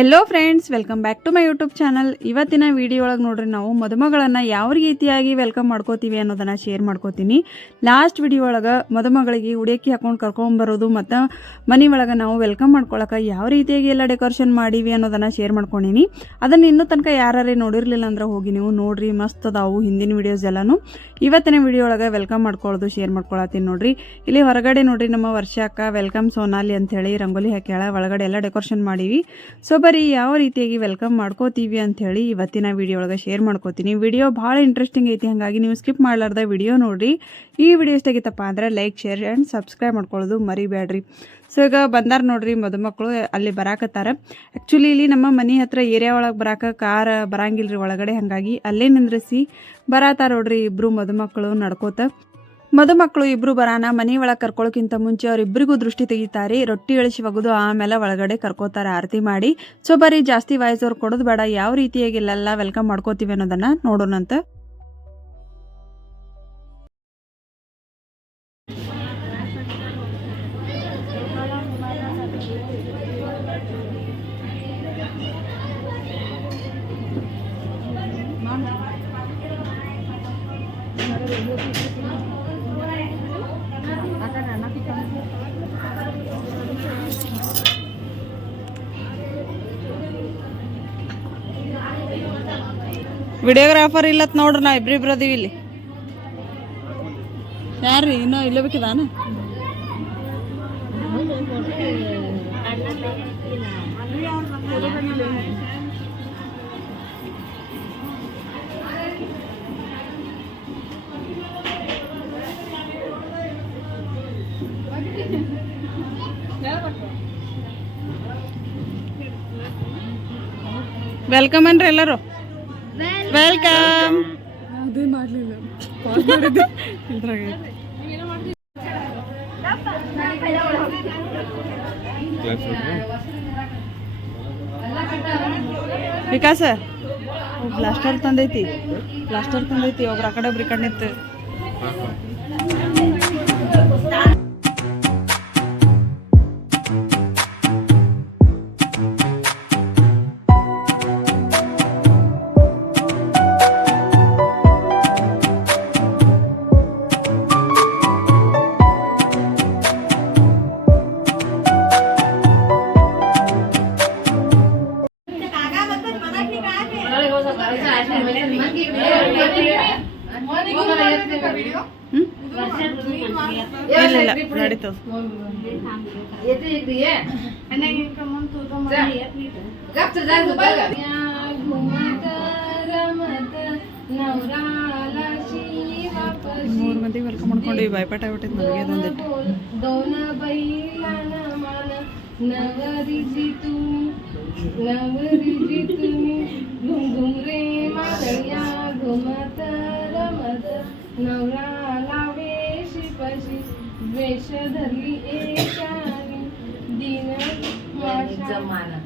Hello friends, welcome back to my YouTube channel. ಇವತ್ತಿನ video ಒಳಗೆ ನೋಡ್ರಿ ನಾವು ಮದುಮಗಳನ್ನು ಯಾವ ರೀತಿಯಾಗಿ ವೆಲ್ಕಮ್ ಮಾಡ್ಕೋತೀವಿ ಅನ್ನೋದನ್ನು ಶೇರ್ ಮಾಡ್ಕೋತೀನಿ. ಲಾಸ್ಟ್ ವಿಡಿಯೋ ಒಳಗೆ ಮದುಮಗಳಿಗೆ ಉಡಿಯಕ್ಕಿ ಹಾಕೊಂಡು ಕರ್ಕೊಂಬರೋದು ಮತ್ತು ಮನೆ ಒಳಗೆ ನಾವು ವೆಲ್ಕಮ್ ಮಾಡ್ಕೊಳಕ್ಕೆ ಯಾವ ರೀತಿಯಾಗಿ ಎಲ್ಲ ಡೆಕೋರೇಷನ್ ಮಾಡೀವಿ ಅನ್ನೋದನ್ನು ಶೇರ್ ಮಾಡ್ಕೊಂಡೀನಿ. ಅದನ್ನು ಇನ್ನೂ ತನಕ ಯಾರೇ ನೋಡಿರಲಿಲ್ಲ ಅಂದ್ರೆ ಹೋಗಿ ನೀವು ನೋಡ್ರಿ, ಮಸ್ತ್ ಅದಾವು ಹಿಂದಿನ ವಿಡಿಯೋಸ್ ಎಲ್ಲನೂ. ಇವತ್ತಿನ ವಿಡಿಯೋ ಒಳಗೆ ವೆಲ್ಕಮ್ ಮಾಡ್ಕೊಳ್ಳೋದು ಶೇರ್ ಮಾಡ್ಕೊಳತ್ತೀನಿ ನೋಡ್ರಿ. ಇಲ್ಲಿ ಹೊರಗಡೆ ನೋಡ್ರಿ ನಮ್ಮ ವರ್ಷಕ್ಕೆ ವೆಲ್ಕಮ್ ಸೋನಾಲಿ ಅಂಥೇಳಿ ರಂಗೋಲಿ ಹಾಕ್ಯಾಳ, ಒಳಗಡೆ ಎಲ್ಲ ಡೆಕೋರೇಷನ್ ಮಾಡೀವಿ. ಸೊ ಬರೀ ಯಾವ ರೀತಿಯಾಗಿ ವೆಲ್ಕಮ್ ಮಾಡ್ಕೋತೀವಿ ಅಂಥೇಳಿ ಇವತ್ತಿನ ವಿಡಿಯೋ ಒಳಗೆ ಶೇರ್ ಮಾಡ್ಕೋತೀನಿ. ವಿಡಿಯೋ ಭಾಳ ಇಂಟ್ರೆಸ್ಟಿಂಗ್ ಐತಿ, ಹಾಗಾಗಿ ನೀವು ಸ್ಕಿಪ್ ಮಾಡಲಾರ್ದ ವಿಡಿಯೋ ನೋಡಿರಿ. ಈ ವಿಡಿಯೋ ಇಷ್ಟ ಆಗಿತ್ತಪ್ಪ ಅಂದ್ರೆ ಲೈಕ್, ಶೇರ್ ಆ್ಯಂಡ್ ಸಬ್ಸ್ಕ್ರೈಬ್ ಮಾಡ್ಕೊಳ್ಳೋದು ಮರಿಬೇಡ್ರಿ. ಸೊ ಈಗ ಬಂದಾರ ನೋಡ್ರಿ ಮದುಮಕ್ಕಳು, ಅಲ್ಲಿ ಬರಾಕತ್ತಾರ. ಆ್ಯಕ್ಚುಲಿ ಇಲ್ಲಿ ನಮ್ಮ ಮನೆ ಹತ್ರ ಏರಿಯಾ ಒಳಗೆ ಬರಾಕ ಕಾರ್ ಬರಂಗಿಲ್ಲ ರೀ ಒಳಗಡೆ, ಹಾಗಾಗಿ ಅಲ್ಲೇ ನಿಂದ್ರಿಸಿ ಬರಾತಾರ ನೋಡ್ರಿ ಇಬ್ಬರು ಮದುಮಕ್ಕಳು ನಡ್ಕೋತ. ಮದುಮಕ್ಕಳು ಇಬ್ಬರು ಬರಾನ ಮನೆ ಒಳಗೆ ಕರ್ಕೊಳ್ಳೋಕ್ಕಿಂತ ಮುಂಚೆ ಅವರಿಬ್ಬರಿಗೂ ದೃಷ್ಟಿ ತೆಗಿತಾರೆ, ರೊಟ್ಟಿ ಇಳಿಸಿ ಒಗೆದು ಆಮೇಲೆ ಒಳಗಡೆ ಕರ್ಕೋತಾರೆ ಆರತಿ ಮಾಡಿ. ಸೊ ಬರೀ ಜಾಸ್ತಿ ವಾಯ್ಸ್ ಅವ್ರು ಕೊಡೋದು ಬೇಡ, ಯಾವ ರೀತಿಯಾಗಿ ಇಲ್ಲೆಲ್ಲ ವೆಲ್ಕಮ್ ಮಾಡ್ಕೋತೀವಿ ಅನ್ನೋದನ್ನು ನೋಡೋಣಂತ. ವಿಡಿಯೋಗ್ರಾಫರ್ ಇಲ್ಲತ್ ನೋಡ್ರಿ, ನಾ ಇಬ್ರಿಬ್ರು ಅದೀವಿ ಇಲ್ಲಿ. ಯಾರ್ರಿ ಇನ್ನೂ ಇಲ್ಲೇ ಬೇಕಿದಾನ? ವೆಲ್ಕಮ್ ಅನ್ರಿ ಎಲ್ಲರೂ, ವೆಲ್ಕಮ್. ಅದೇ ಮಾಡಲಿಲ್ಲ, ವಿಕಾಸ ಬ್ಲಾಸ್ಟರ್ ತಂದೈತಿ, ಒಬ್ರು ಆ ಕಡೆ ಒಬ್ರು ಈ ಕಡೆ ನಿಂತು. ನಡೀತದ ಮೂರು ಮಂದಿ ವೆಲ್ಕಮ್ ಮಾಡ್ಕೊಂಡು ಬಾಯ್ಪಾಟ ಆಗ್ಬಿಟ್ಟಿದ್ದು ನಮಗೆ ಅದೊಂದಿಟ್ಟು. वेश धरली एशानी दिन जमाना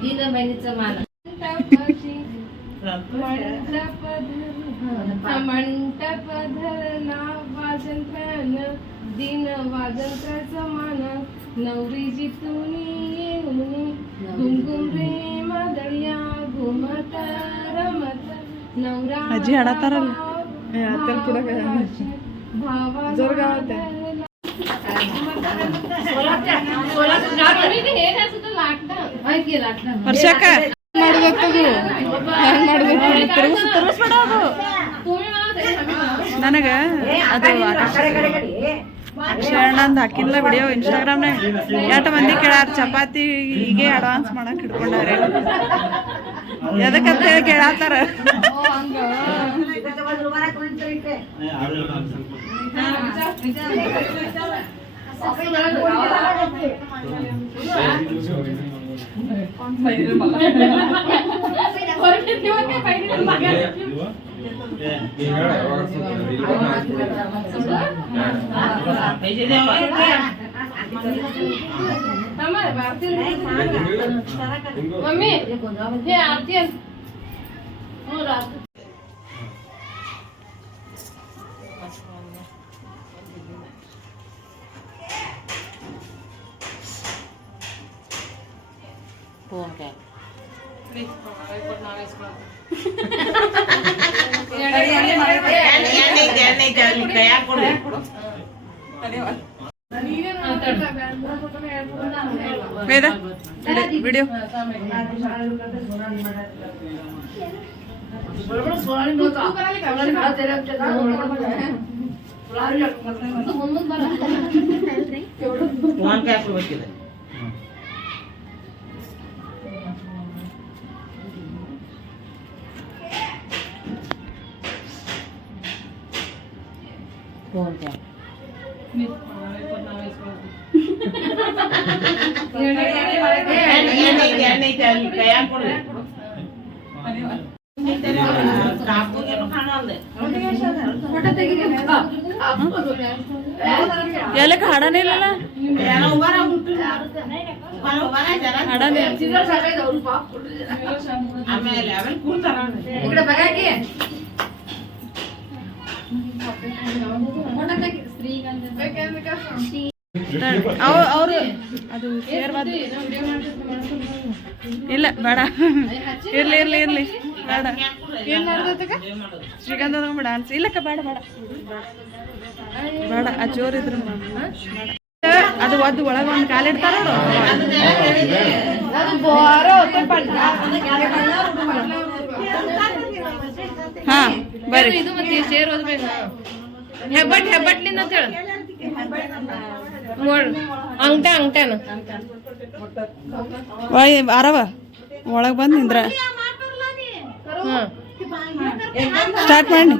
दिन बहिणीचं मान मंटप धरला वाजंत्र्यान दिन वाजंत्र्याचं मान नवरी जितुनी येऊन घुमघुम रे मादळ्या घुमत रमत नवरा अजी हाडातारಲ್ಲ ಅತ್ತಲ್ ಕೂಡ जोर गावात आहे. ವರ್ಷಕ್ಕ ಮಾಡ್ಬೇಕು, ನನಗೆ ಅದು ಅಕ್ಷರಣಂದು ಹಾಕಿಲ್ಲ ವಿಡಿಯೋ ಇನ್ಸ್ಟಾಗ್ರಾಮ್ನಾಗ. ಎಷ್ಟು ಮಂದಿ ಕೇಳಾರ ಚಪಾತಿ ಹೀಗೆ ಅಡ್ವಾನ್ಸ್ ಮಾಡಕ್ಕೆ ಹಿಡ್ಕೊಂಡಾರೆ, ಎದಕ್ಕಂತ ಹೇಳಿ ಕೇಳಾತಾರ. Mummy hey Aarti Buông kìa. Please ನಾವ್ ಇಸ್ಕೊಳೋದು. ವೇದ ವಿಡಿಯೋ ಎಲ್ಲಕ್ಕೆ ಹಾಡನೇ ಇಲ್ಲಲ್ಲ ಹಾಡನೇ ಅವರು ಅದು ಶೇರ್ವಾದ ಇಲ್ಲ ಬೇಡ ಇರ್ಲಿ ಇರ್ಲಿ ಇರ್ಲಿ ಬೇಡ ಶ್ರೀಗಂಧ ಡಾನ್ಸ್ ಇಲ್ಲಕ್ಕ ಬೇಡ ಬೇಡ ಬೇಡ ಆ ಜೋರಿದ್ರು ಅದು ಒದ್ದು ಒಳಗೆ ಒಂದು ಕಾಲಿಡ್ತಾರ ಹಾ ಬರ್ರಿ ಇದು ಮತ್ತೆ ಸೇರ್ ಓದ್ಬೇಕು ಹೆಬ್ಬಟ್ಲಿಂದ ಅಂತ ಹೇಳ ಅಂಗಟನ ಅರವ ಒಳಗೆ ಬಂದು ನಿಂದ್ರ ಸ್ಟಾರ್ಟ್ ಮಾಡಿ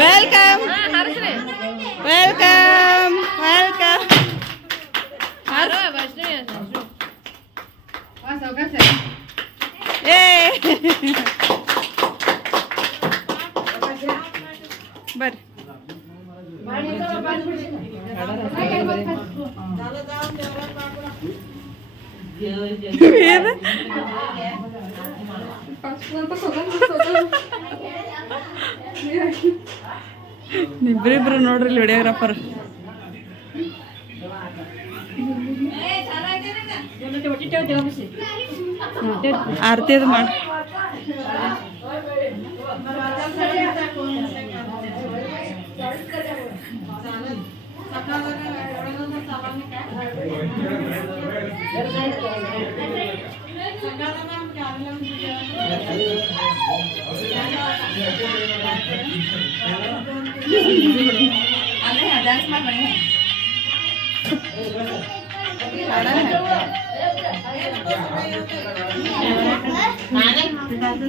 ವೆಲ್ಕಮ್ ವೆಲ್ಕಮ್ ವೆಲ್ಕಮ್ ಏ ಬರ್ರಿ ಇಬ್ರಿಬ್ರು ನೋಡ್ರಿ ವಿಡಿಯೋಗ್ರಾಫರ್ ಆರತಿ ಅದು ಮಾಡಿ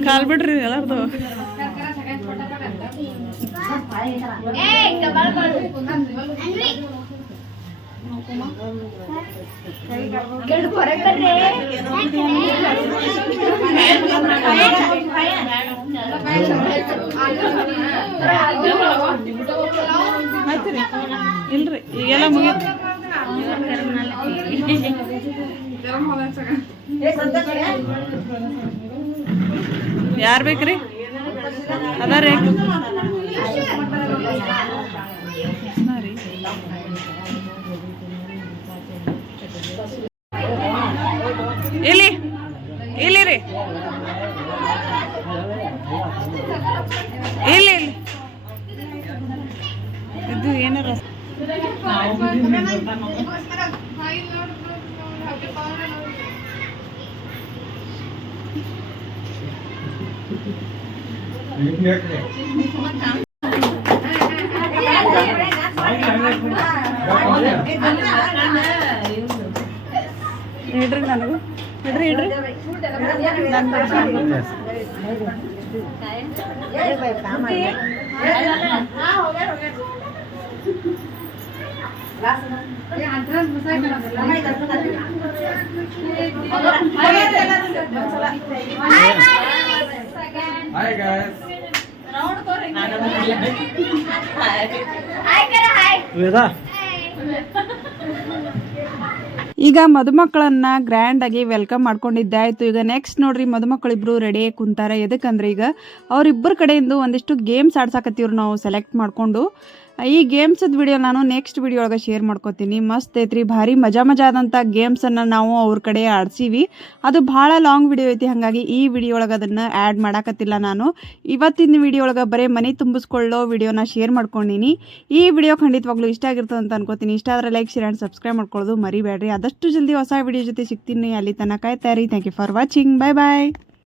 ಕಾಲ್ ಬಿಡ್ರಿ ಎಲ್ಲಾರ್ದು ಇಲ್ರಿ ಈಗೆಲ್ಲ ಮುಗಿತು ಯಾರು ಬೇಕ್ರಿ ಅದಾರೆ ಇಲ್ಲಿ ಇಲ್ಲಿ ರೀ ಇಲ್ಲಿ ಇಲ್ಲಿ ಇದು ಏನಾರ ಇಡ್ರಿ ನನಗೂ ಇಡ್ರಿ ಇಡ್ರಿ Hi guys. ವೇದಾ ಈಗ ಮದುಮಕ್ಕಳನ್ನ ಗ್ರ್ಯಾಂಡ್ ಆಗಿ ವೆಲ್ಕಮ್ ಮಾಡ್ಕೊಂಡಿದ್ದೆ ಆಯ್ತು. ಈಗ ನೆಕ್ಸ್ಟ್ ನೋಡ್ರಿ ಮದುಮಕ್ಕಳಿಬ್ರು ರೆಡಿ ಕುಂತಾರೆ. ಎದಕ್ಕಂದ್ರೆ ಈಗ ಅವ್ರಿಬ್ಬರ ಕಡೆಯಿಂದ ಒಂದಿಷ್ಟು ಗೇಮ್ಸ್ ಆಡ್ಸಾಕತ್ತೀವ್ರು ನಾವು ಸೆಲೆಕ್ಟ್ ಮಾಡ್ಕೊಂಡು. ಈ ಗೇಮ್ಸದ ವಿಡಿಯೋ ನಾನು ನೆಕ್ಸ್ಟ್ ವಿಡಿಯೋ ಒಳಗೆ ಶೇರ್ ಮಾಡ್ಕೋತೀನಿ. ಮಸ್ತ್ ಐತ್ರಿ, ಭಾರಿ ಮಜಾ ಆದಂಥ ಗೇಮ್ಸನ್ನು ನಾವು ಅವ್ರ ಕಡೆ ಆಡ್ಸೀವಿ. ಅದು ಭಾಳ ಲಾಂಗ್ ವಿಡಿಯೋ ಐತಿ, ಹಾಗಾಗಿ ಈ ವಿಡಿಯೋ ಒಳಗೆ ಅದನ್ನು ಆ್ಯಡ್ ಮಾಡಾಕತ್ತಿಲ್ಲ. ನಾನು ಇವತ್ತಿನ ವಿಡಿಯೋ ಒಳಗೆ ಬರೀ ಮನೆ ತುಂಬಿಸ್ಕೊಳ್ಳೋ ವಿಡಿಯೋನ ಶೇರ್ ಮಾಡ್ಕೊಂಡಿನಿ. ಈ ವಿಡಿಯೋ ಖಂಡಿತವಾಗ್ಲೂ ಇಷ್ಟ ಆಗಿರ್ತದೆ ಅಂತ ಅನ್ಕೋತೀನಿ. ಇಷ್ಟ ಆದರೆ ಲೈಕ್, ಶೇರ್ ಆ್ಯಂಡ್ ಸಬ್ಸ್ಕ್ರೈಬ್ ಮಾಡ್ಕೊಳ್ಳೋದು ಮರಿಬೇಡ್ರಿ. ಆದಷ್ಟು ಜಲ್ದಿ ಹೊಸ ವಿಡಿಯೋ ಜೊತೆ ಸಿಗ್ತೀನಿ. ಅಲ್ಲಿ ತನಕ ಕಾಯ್ತಾ ಇರಿ. Thank you for watching. Bye bye.